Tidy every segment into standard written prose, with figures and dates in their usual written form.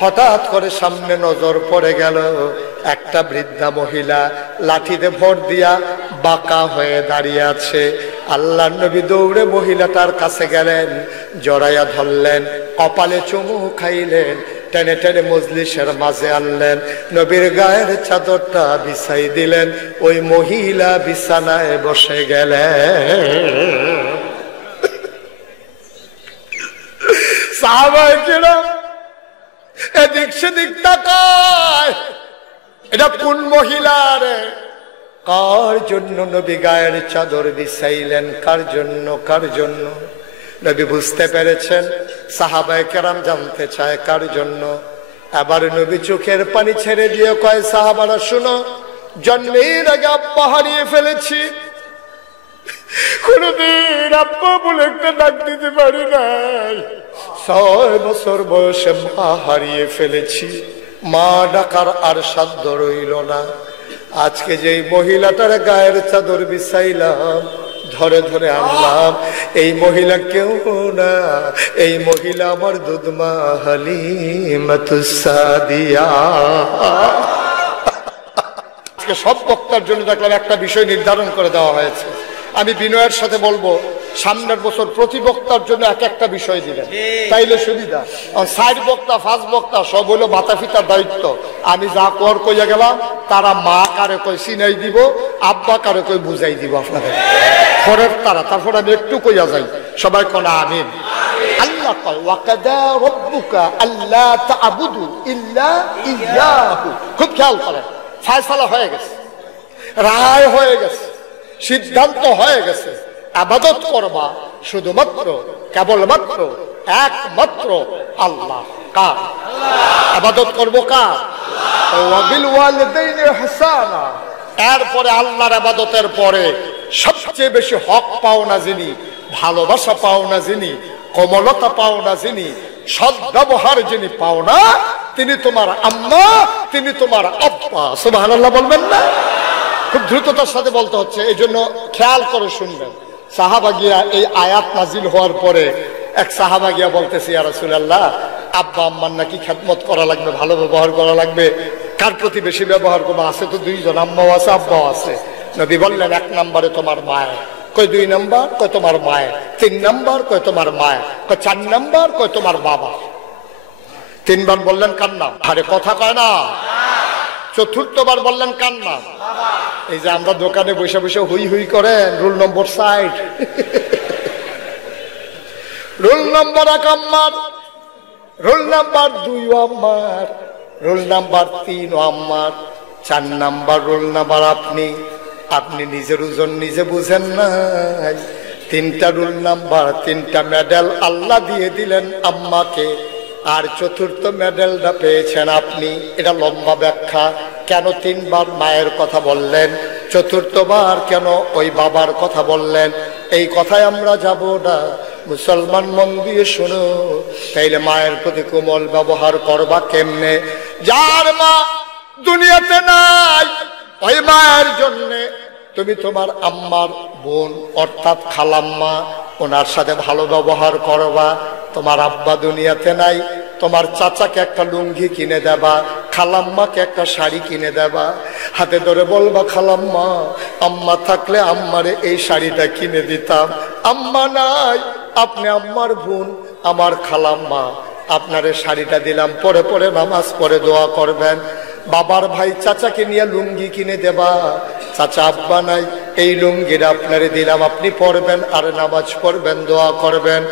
হঠাৎ করে সামনে নজর পড়ে গেল একটা বৃদ্ধা মহিলা লাঠিতে ভর দিয়া বাঁকা হয়ে দাঁড়িয়ে আছে। আল্লাহর নবী দৌড়ে মহিলাটার কাছে গেলেন, জড়াইয়া ধরলেন, কপালে চুমু খাইলেন, টেনে টেনে মজলিসের মাঝে আনলেন, নবীর গায়ের চাদরটা বিছাই দিলেন, ওই মহিলা বিছানায় বসে গেলেন। সাহাবায়ে কেরাম এদিক সেদিক তাকায়, এটা কোন মহিলা রে? কার জন্য নবী গায়ের চাদর বিছাইলেন? কার জন্য? কার জন্য? নবী বুঝতে পেরেছেন। সাহাবায়ে কেরাম জানতে চায় কার জন্য। আবার নবী চোখের পানি ছেড়ে দিয়ে কয়, সাহাবারা শুনো, জন্মের আগে আব্বা হারিয়ে ফেলেছি, কোনদিন আব্বা বলে একটা ডাক দিতে পারি নাই। 6 বছর বয়সে মা হারিয়ে ফেলেছি, মা ডাকার আর সাধ্য রইল না। আজকে যেই মহিলাটার গায়ের চাদর বিছাইলাম, ধরে ধরে আনলাম, এই মহিলা কেউ না, এই মহিলা আমার দুধমা হালিমাতুস সাদিয়া। আজকে সব বক্তার জন্য দেখলাম একটা বিষয় নির্ধারণ করে দেওয়া হয়েছে। আমি বিনয়ের সাথে বলবো, সামনের বছর প্রতি বক্তার জন্য এক একটা বিষয় দিলেন, তাইলে সুবিধা। 60 বক্তা 5 বক্তা সব হলো মাথা ফিতার দায়িত্ব। আমি যা কর কইয়া গেলাম, তারা মা কারে কই চিনাই দিব, আব্বা কারে কই বুঝাই দিব আপনাদের খরের তারা। তারপর আমি একটু কইয়া যাই, সবাই কোনা আমিন। আল্লাহ কয়, ওয়াকাদা রাব্বুকা আল্লা তা'বুদু ইল্লা ইয়্যাহু। খুব খেয়াল করেন, ফয়সালা হয়ে গেছে, রায় হয়ে গেছে, সিদ্ধান্ত হয়ে গেছে। ইবাদত করবা শুধুমাত্র, কেবলমাত্র, একমাত্র আল্লাহ। কার? ইবাদত করব কার? ওয়া বিল ওয়ালিদাইনি ইহসানা। এরপরে আল্লাহর ইবাদতের পরে সবচেয়ে বেশি হক পাওনা যিনি, ভালোবাসা পাওনা যিনি, কোমলতা পাওনা যিনি, সদ্ব্যবহার যিনি পাওনা, তিনি তোমার আম্মা, তিনি তোমার আব্বা। সুবহানাল্লাহ বলবেন না? খুব দ্রুততার সাথে বলতে হচ্ছে, এই জন্য খেয়াল করে শুনবেন। সাহাবা গিয়া এই আয়াত নাজিল হওয়ার পরে এক সাহাবা গিয়া বলতেছে, ইয়া রাসূলুল্লাহ, আব্বা আম্মার নাকি খেদমত করা লাগবে, ভালো ব্যবহার করা লাগবে, কার প্রতি বেশি ব্যবহার করবো? আছে তো 2 জন, আম্মাও আছে আব্বাও আছে। নবী বললেন, 1 নম্বরে তোমার মায়ের, কই 2 নম্বর, কই তোমার মায়ের, 3 নম্বর, কই তোমার মায়ের, কই 4 নম্বর, কই তোমার বাবা। 3 বার বললেন কার নাম? আরে কথা কয় না। 4বার বললেন কার নাম? এই যে আমরা দোকানে বসে বসে হুই হুই করেন, রুল নম্বর 60, রুল নম্বর 1 আম্মার, রুল নাম্বার 2 আম্মার, রুল নাম্বার 3 আম্মার, 4 নাম্বার রুল নাম্বার আপনি। আপনি নিজের ওজন নিজে বুঝেন নাই। 3টা রুল নাম্বার, 3টা মেডেল আল্লাহ দিয়ে দিলেন আম্মাকে, আর 4র্থ মেডেলটা পেয়েছেন আপনি। এটা লম্বা ব্যাখ্যা। কেন 3 বার মায়ের কথা বললেন, 4র্থবার কেন ওই বাবার কথা বললেন, এই কথায় আমরা যাব না। মুসলমান মন দিয়ে শোনো, তাইলে মায়ের প্রতি কোমল ব্যবহার করবা কেমনে? যার মা দুনিয়াতে নাই, ওই মায়ের জন্যে তুমি তোমার আম্মার বোন অর্থাৎ খালাম্মা, ওনার সাথে ভালো ব্যবহার করবা। তোমার আব্বা দুনিয়াতে নাই, তোমার চাচাকে একটা লুঙ্গি কিনে দেবা, খালাম্মাকে একটা শাড়ি কিনে দেবা। হাতে ধরে বলবা, খালাম্মা, আম্মা থাকলে আম্মারে এই শাড়িটা কিনে দিতাম, আম্মা নাই, আপনি আম্মার বোন, আমার খালাম্মা, আপনারে শাড়িটা দিলাম, পরে পরে নামাজ পড়ে দোয়া করবেন। বাবার ভাই চাচাকে নিয়ে লুঙ্গি কিনে দেবা, চাচা আব্বা নাই, এই লুঙ্গিটা আপনারে দিলাম, আপনি পড়বেন আর নামাজ পড়বেন, দোয়া করবেন।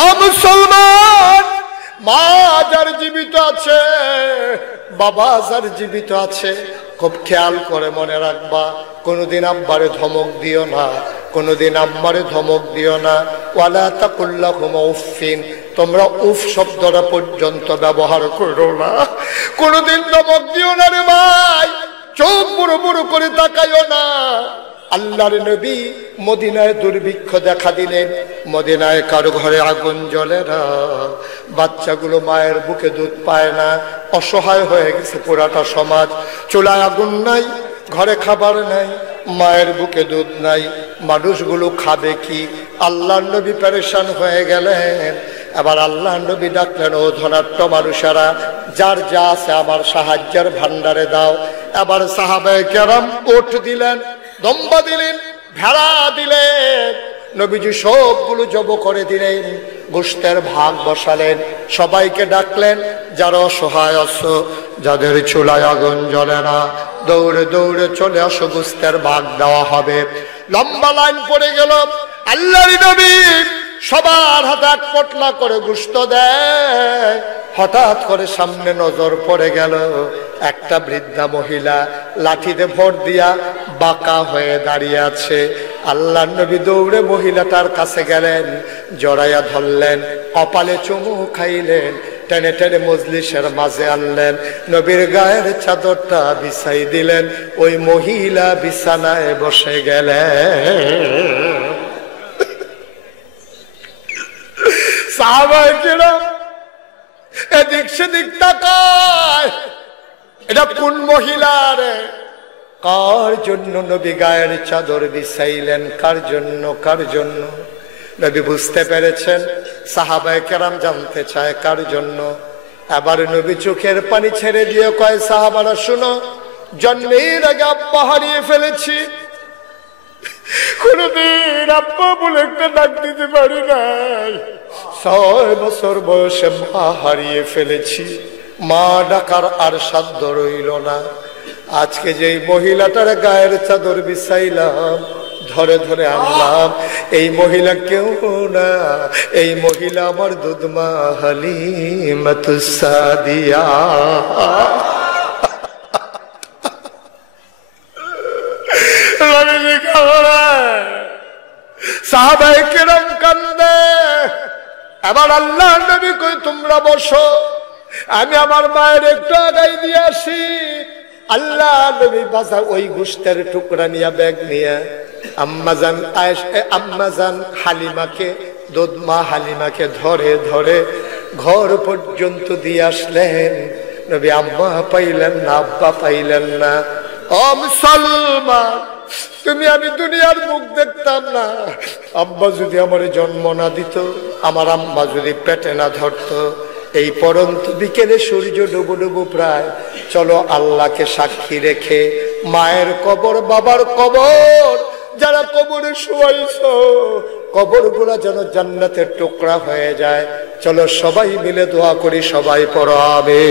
ও মুসলমান, মা যার জীবিত আছে, বাবা যার জীবিত আছে, খুব খেয়াল করে মনে রাখবা, কোনদিন আব্বারে ধমক দিও না, কোনদিন আম্মারে ধমক দিও না। ওয়ালা তাকুল লাহুমা উফিন, তোমরা উফ শব্দটা পর্যন্ত ব্যবহার করো না। কোনদিন ধমক দিও না রে ভাই, চোখ বুড়ো বুড়ো করে তাকাইও না। আল্লাহর নবী মদিনায় দুর্ভিক্ষ দেখা দিলেন, মদিনায় কারো ঘরে আগুন জ্বলে না, বাচ্চাগুলো মায়ের বুকে দুধ পায় না, অসহায় হয়ে গেছে পুরাটা সমাজ। চুলায় আগুন নাই, ঘরে খাবার নাই, মায়ের বুকে দুধ নাই, মানুষগুলো খাবে কি? আল্লাহর নবী পেরেশান হয়ে গেলেন। এবার আল্লাহ নবী ডাকলেন, ও ধনাঢ্য মানুষেরা, যার যা আছে আমার সাহায্যের ভান্ডারে দাও। এবার সাহাবায়ে কেরাম উট দিলেন, দম্বা দিলেন, ভেড়া দিলেন, নবীজি সবগুলো জব করে দিলেন, গোশতের ভাগ বসালেন, সবাইকে ডাকলেন, যারা অসহায় আছো, যাদের চুলায় আগুন জ্বলে না, দৌড়ে দৌড়ে চলে আসো, গোশতের ভাগ দেওয়া হবে। লম্বা লাইন পড়ে গেল। আল্লাহর নবী সবার হাতে এক পটলা করে গোশত দেয়। হঠাৎ করে সামনে নজর পড়ে গেল, একটা বৃদ্ধা মহিলা লাঠিতে ভর দিয়া বাঁকা হয়ে দাঁড়িয়ে আছে। আল্লাহর নবী দৌড়ে মহিলাটার কাছে গেলেন, জড়াইয়া ধরলেন, কপালে চুমু খাইলেন, টেনে টেনে মজলিসের মাঝে আনলেন, নবীর গায়ের চাদরটা বিছাই দিলেন, ওই মহিলা বিছানায় বসে গেলেন। সাহাবায়ে কেরাম এদিক সেদিক তাকায়, এটা কোন মহিলা রে? কার জন্য নবী গায়ের চাদর বিছাইলেন? কার জন্য? কার জন্য? নবী বুঝতে পেরেছেন, সাহাবায়ে কেরাম জানতে চায় কার জন্য। এবার নবী চোখের পানি ছেড়ে দিয়ে কয়, সাহাবারা শুনো, জন্মের আগে আব্বা হারিয়ে ফেলেছি, কোনদিন আব্বা বলে একটা ডাক দিতে পারি নাই। 6 বছর বয়সে মা হারিয়ে ফেলেছি, মা ডাকার আর সাধ্য রইল না। আজকে যে মহিলাটার গায়ের চাদর বিছাইলাম, ধরে ধরে আনলাম, এই মহিলা কেউ না, এই মহিলা আমার দুধমা হালিমাতুস সাদিয়া। সাহাবায়ে কেরাম কান্দে। এবার আল্লাহ নবী কই, তোমরা বসো, আমি আমার মায়ের একটু আগাই দিয়ে আসি। আল্লাহ নবী বাজার ওই গোশতের টুকরা নিয়ে, ব্যাগ নিয়ে আম্মাজান হালিমাকে, দুধমা হালিমাকে ধরে ধরে ঘর পর্যন্ত দিয়ে আসলেন। নবী আম্মা পাইলেন না, আব্বা পাইলেন না। ও মুসলমান, তুমি আমি দুনিয়ার মুখ দেখতাম না, আব্বা যদি আমার জন্ম না দিত, আমার আম্মা যদি পেটে না ধরত, এই পরন্ত বিকেলে সূর্য ডুবো ডুবো প্রায়, চলো আল্লাহকে সাক্ষী রেখে মায়ের কবর, বাবার কবর, যারা কবরে শুয়াইছো, কবর গুলা যেন জান্নাতের টুকরা হয়ে যায়। চলো সবাই মিলে দোয়া করি, সবাই পড়াবে।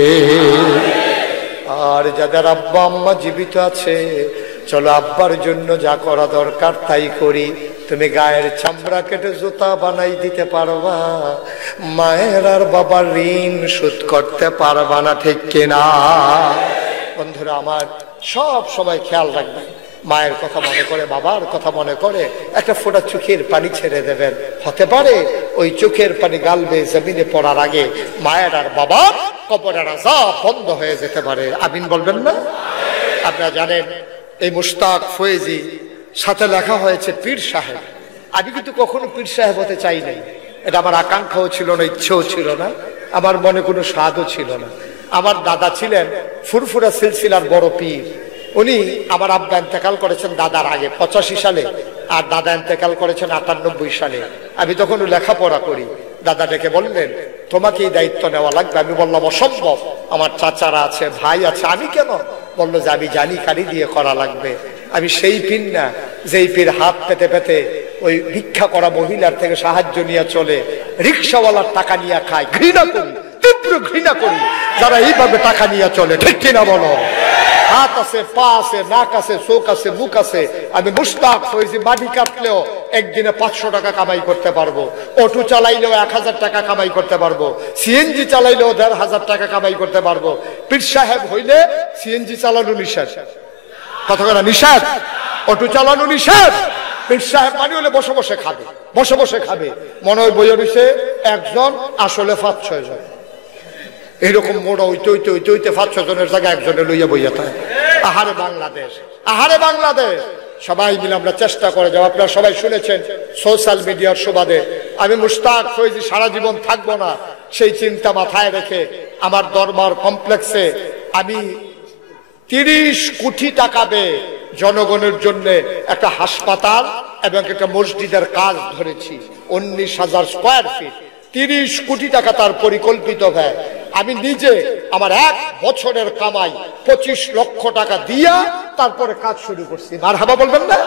আর যাদের আব্বা আম্মা জীবিত আছে, চলো আব্বার জন্য যা করা দরকার তাই করি। তুমি গায়ের চামড়া কেটে জুতা বানাই দিতে পারবা, মায়ের আর বাবার ঋণ শোধ করতে পারবা না, ঠিক কিনা? বন্ধুরা আমার, সব সময় খেয়াল রাখবেন, মায়ের কথা মনে করে, বাবার কথা মনে করে একটা ফোঁটা চোখের পানি ছেড়ে দেবেন। হতে পারে ওই চোখের পানি গালবে জমিনে পড়ার আগে মায়ের আর বাবার কবরের আযাব বন্ধ হয়ে যেতে পারে। আমিন বলবেন না? আপনারা জানেন, এই মুশতাক ফয়েজি সাথে লেখা হয়েছে পীর সাহেব। আমি কিন্তু কখনো পীর সাহেব হতে চাই নাই, এটা আমার আকাঙ্ক্ষাও ছিল না, ইচ্ছেও ছিল না, আমার মনে কোনো স্বাদও ছিল না। আমার দাদা ছিলেন ফুরফুরা সিলসিলার বড় পীর। উনি, আমার আব্বা ইন্তেকাল করেছেন দাদার আগে 85 সালে, আর দাদা ইন্তেকাল করেছেন 98 সালে। আমি তখন লেখাপড়া করি। দাদা ডেকে বললেন, তোমাকে এই দায়িত্ব নেওয়া লাগবে। আমি বললাম অসম্ভব, আমার চাচারা আছে, ভাই আছে, আমি কেন? বললো যে আমি জানি কারি দিয়ে করা লাগবে। আমি সেই পীর না যেই পীর হাত পেতে পেতে ওই ভিক্ষা করা মহিলার থেকে সাহায্য নিয়ে চলে, রিক্সাওয়ালার টাকা নিয়ে খায়। ঘৃণা করি, তীব্র ঘৃণা করি যারা এইভাবে টাকা নিয়ে চলে, ঠিক কিনা বলো? হাত আছে, পা আছে, নাক আছে, চোখ আছে, মুখ আছে। আমি মুশতাক হয়েছি, মাটি কাটলেও একদিনে 500 টাকা কামাই করতে পারবো, অটো চালাইলেও 1000 টাকা কামাই করতে পারবো, সিএনজি চালাইলেও 1500 টাকা কামাই করতে পারবো। পীর সাহেব হইলে সিএনজি চালানো নিষেধ, কথা বলা নিষেধ, অটো চালানো নিষেধ। পীর সাহেব মানে হলে বসে বসে খাবে, বসে বসে খাবে। মনে হয় বইয়ে রয়েছে একজন, আসলে 5-6 জন। এইরকম মোড়া হইতে হইতে হইতে হইতে 5-6 জনের জায়গায় একজনে লইয়া বইয়া থাকে। আহারে বাংলাদেশ, আহারে বাংলাদেশ। সবাই মিলে আমরা চেষ্টা করে যাবো। আপনারা সবাই শুনেছেন সোশ্যাল মিডিয়ার সুবাদে আমি মুশতাক ফয়েজি সারা জীবন থাকবো না, সেই চিন্তা মাথায় রেখে আমার দরবার কমপ্লেক্সে আমি 30 কোটি টাকা দিয়ে জনগণের জন্য একটা হাসপাতাল এবং একটা মসজিদের কাজ ধরেছি। 19,000 স্কয়ার ফিট 30 কোটি টাকা তার পরিকল্পিত ব্যয়। আমি নিজে আমার 1 বছরের কামাই 25 লক্ষ টাকা দিয়া তারপরে কাজ শুরু করছি। মারহাবা বলবেন না?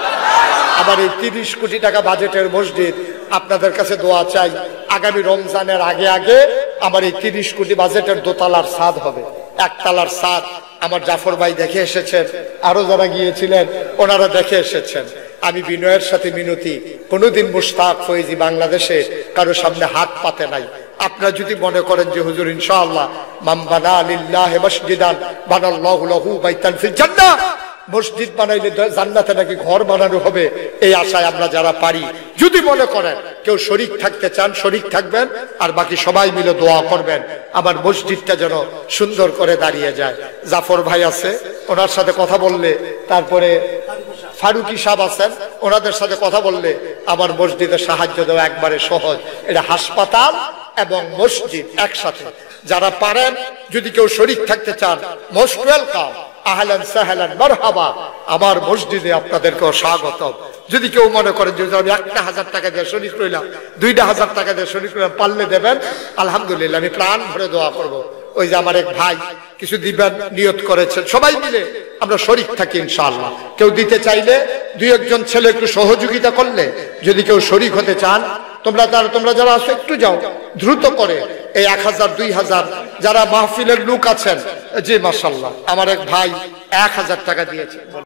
আবার এই 30 কোটি টাকা বাজেটের মসজিদ, আপনাদের কাছে দোয়া চাই, আগামী রমজানের আগে আগে আমার এই 30 কোটি বাজেটের দোতলার ছাদ হবে। একতলার ছাদ আমার জাফর ভাই দেখে এসেছেন, আরো যারা গিয়েছিলেন ওনারা দেখে এসেছেন। আমি বিনয়ের সাথে মিনতি, কোনোদিন মুশতাক ফয়েজি বাংলাদেশে কারো সামনে হাত পাতে নাই। আপনারা যদি মনে করেন যে হুজুর ইনশাআল্লাহ মান বানা লিল্লাহি মাসজিদান বানাল্লাহু লাহু বাইতান ফিল জান্নাহ, মসজিদ বানাইলে জান্নাতে নাকি ঘর বানানো হবে, এই আশায় আমরা যারা পারি, যদি মনে করেন কেউ শরীক থাকতে চান শরীক থাকবেন, আর বাকি সবাই মিলে দোয়া করবেন আমার মসজিদটা যেন সুন্দর করে দাঁড়িয়ে যায়। জাফর ভাই আছে, ওনার সাথে কথা বললে, তারপরে ফারুকি সাহেব আছেন, ওনাদের সাথে কথা বললে আমার মসজিদে সাহায্য দেওয়া একবারে সহজ। এটা হাসপাতাল এবং মসজিদ একসাথে। যারা পারেন, যদি কেউ শরীক থাকতে চান, মোস্ট ওয়েলকাম, আহলান সাহলান মারহাবা, আমার মসজিদে আপনাদেরকে স্বাগত। যদি কেউ মনে করেন যে আমি 1,000 টাকা দিয়ে শরীক রইলাম, 2,000 টাকা দিয়ে শরীক রইলাম, পারলে দেবেন, আলহামদুলিল্লাহ, আমি প্রাণ ভরে দোয়া করব। ওই যে আমার এক ভাই কিছু দিবেন নিয়ত করেছেন, সবাই মিলে আমরা শরীক থাকি ইনশাআল্লাহ। কেউ দিতে চাইলে 2-1 ছেলে একটু সহযোগিতা করলে, যদি কেউ শরীক হতে চান, তোমরা যারা আসো একটু যাও দ্রুত করে, এই 1000 2000 যারা মাহফিলের লোক আছেন, জি মাশাআল্লাহ, আমার এক ভাই 1000 টাকা দিয়েছে।